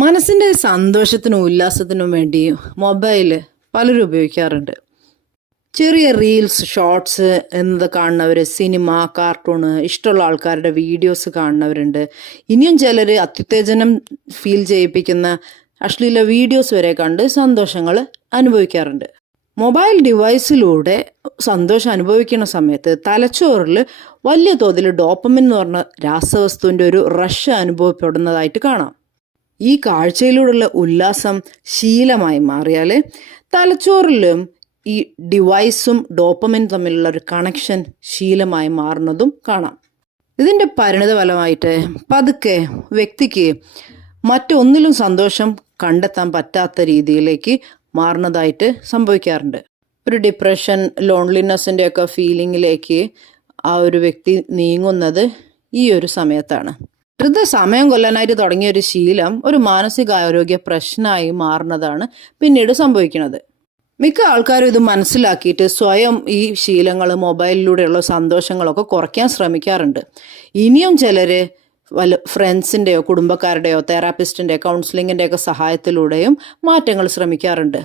മനസ്സിൻ്റെ സന്തോഷത്തിനും ഉല്ലാസത്തിനും വേണ്ടി മൊബൈൽ പലരും ഉപയോഗിക്കാറുണ്ട്. ചെറിയ റീൽസ്, ഷോർട്സ് എന്നത് കാണുന്നവർ, സിനിമ, കാർട്ടൂണ്, ഇഷ്ടമുള്ള ആൾക്കാരുടെ വീഡിയോസ് കാണുന്നവരുണ്ട്. ഇനിയും ചിലർ അത്യുത്തേജനം ഫീൽ ചെയ്യിപ്പിക്കുന്ന അശ്ലീല വീഡിയോസ് വരെ കണ്ട് സന്തോഷങ്ങൾ അനുഭവിക്കാറുണ്ട്. മൊബൈൽ ഡിവൈസിലൂടെ സന്തോഷം അനുഭവിക്കുന്ന സമയത്ത് തലച്ചോറിൽ വലിയ തോതിൽ ഡോപ്പമിൻ എന്ന് പറഞ്ഞ രാസവസ്തുവിൻ്റെ ഒരു റഷ് അനുഭവപ്പെടുന്നതായിട്ട് കാണാം. ഈ കാഴ്ചയിലൂടെയുള്ള ഉല്ലാസം ശീലമായി മാറിയാൽ തലച്ചോറിലും ഈ ഡിവൈസും ഡോപ്പമിൻ തമ്മിലുള്ള ഒരു കണക്ഷൻ ശീലമായി മാറുന്നതും കാണാം. ഇതിൻ്റെ പരിണിത ഫലമായിട്ട് പതുക്കെ വ്യക്തിക്ക് മറ്റൊന്നിലും സന്തോഷം കണ്ടെത്താൻ പറ്റാത്ത രീതിയിലേക്ക് മാറുന്നതായിട്ട് സംഭവിക്കാറുണ്ട്. ഒരു ഡിപ്രഷൻ, ലോൺലിനെസ്സിൻ്റെ ഒക്കെ ഫീലിങ്ങിലേക്ക് ആ ഒരു വ്യക്തി നീങ്ങുന്നത് ഈ ഒരു സമയത്താണ്. വെറുതെ സമയം കൊല്ലാനായിട്ട് തുടങ്ങിയ ഒരു ശീലം ഒരു മാനസികാരോഗ്യ പ്രശ്നമായി മാറുന്നതാണ് പിന്നീട് സംഭവിക്കുന്നത്. മിക്ക ആൾക്കാരും ഇത് മനസ്സിലാക്കിയിട്ട് സ്വയം ഈ ശീലങ്ങൾ, മൊബൈലിലൂടെയുള്ള സന്തോഷങ്ങളൊക്കെ കുറയ്ക്കാൻ ശ്രമിക്കാറുണ്ട്. ഇനിയും ചിലർ ഫ്രണ്ട്സിൻ്റെയോ കുടുംബക്കാരുടെയോ തെറാപ്പിസ്റ്റിൻ്റെയോ കൗൺസിലിങ്ങിൻ്റെയൊക്കെ സഹായത്തിലൂടെയും മാറ്റങ്ങൾ ശ്രമിക്കാറുണ്ട്.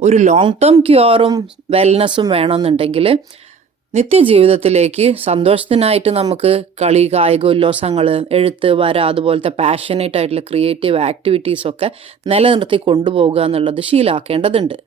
ഒരു ലോങ് ടേം ക്യൂറും വെൽനെസ്സും വേണമെന്നുണ്ടെങ്കിൽ നിത്യജീവിതത്തിലേക്ക് സന്തോഷത്തിനായിട്ട് നമുക്ക് കളി, കായികോല്ലാസങ്ങൾ, എഴുത്ത്, വര, അതുപോലത്തെ പാഷനേറ്റ് ആയിട്ടുള്ള ക്രിയേറ്റീവ് ആക്ടിവിറ്റീസൊക്കെ നിലനിർത്തി കൊണ്ടുപോകുക എന്നുള്ളത് ശീലമാക്കേണ്ടതുണ്ട്.